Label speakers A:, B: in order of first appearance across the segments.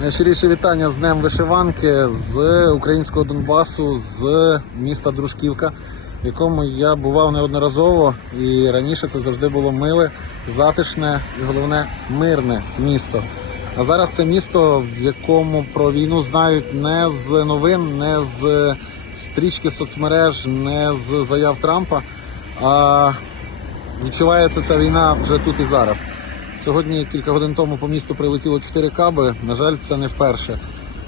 A: Найщиріше вітання з Днем Вишиванки з українського Донбасу, з міста Дружківка, в якому я бував неодноразово, і раніше це завжди було миле, затишне і головне мирне місто. А зараз це місто, в якому про війну знають не з новин, не з стрічки соцмереж, не з заяв Трампа, а відчувається ця війна вже тут і зараз. Сьогодні, кілька годин тому, по місту прилетіло чотири каби. На жаль, це не вперше.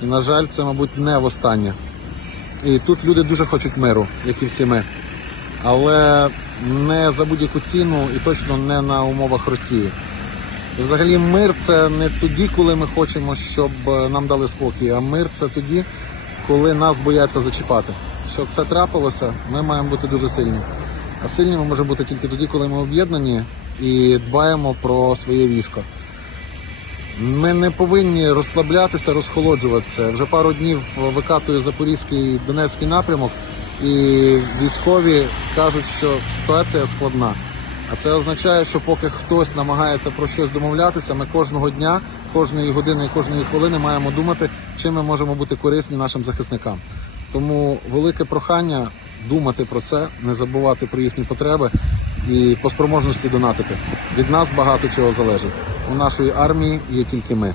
A: І, на жаль, це, мабуть, не востаннє. І тут люди дуже хочуть миру, як і всі ми. Але не за будь-яку ціну і точно не на умовах Росії. Взагалі, мир це не тоді, коли ми хочемо, щоб е, нам дали спокій, а мир це тоді, коли нас бояться зачіпати. Щоб це трапилося, ми маємо бути дуже сильні. А сильні ми можемо бути тільки тоді, коли ми об'єднані і дбаємо про своє військо. Ми не повинні розслаблятися, розхолоджуватися. Вже пару днів викатую Запорізький Донецький напрямок, і військові кажуть, що ситуація складна. А це означає, що поки хтось намагається про щось домовлятися, ми кожного дня, кожної години і кожної хвилини маємо думати, чим ми можемо бути корисні нашим захисникам. Тому велике прохання думати про це, не забувати про їхні потреби і по спроможності донатити. Від нас багато чого залежить. У нашої армії є тільки ми.